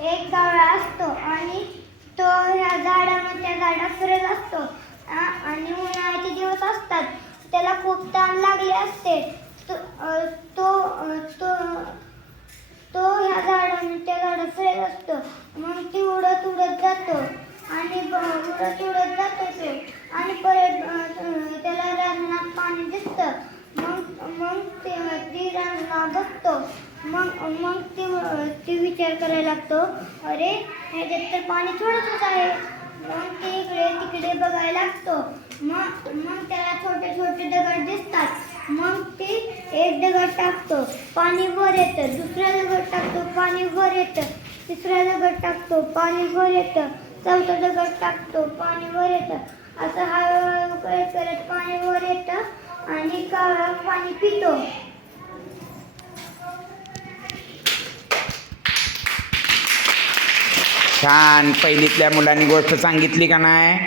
एक कावळा असतो आणि तो ह्या झाडावर त्या झाडात फिरत असतो आणि उन्हाळ्याचे दिवस असतात. त्याला खूप तहान लागली असते. तो तो ह्या झाडावर त्या झाडात फिरत असतो. मग ती उडत उडत जातो आणि उडत उडत जातो तो आणि परत त्याला रानात पाणी दिसतं. मग ती रानात बघतो. मग ती विचार करायला लागतो, अरे ह्याच्यात तर पाणी थोडंसंच आहे. मग ते इकडे तिकडे बघायला लागतो. मग त्याला छोटे छोटे दगड दिसतात. मग ते एक दगड टाकतो, पाणी वर येतं. दुसरा दगड टाकतो, पाणी वर येतं. तिसरा दगड टाकतो, पाणी वर येतं. चौथा दगड टाकतो, पाणी वर येतं. असं हळूहळू करत करत पाणी वर येतं आणि कावळा पाणी पितो. छान. पहिलीतल्या मुलांनी गोष्ट सांगितली का नाही?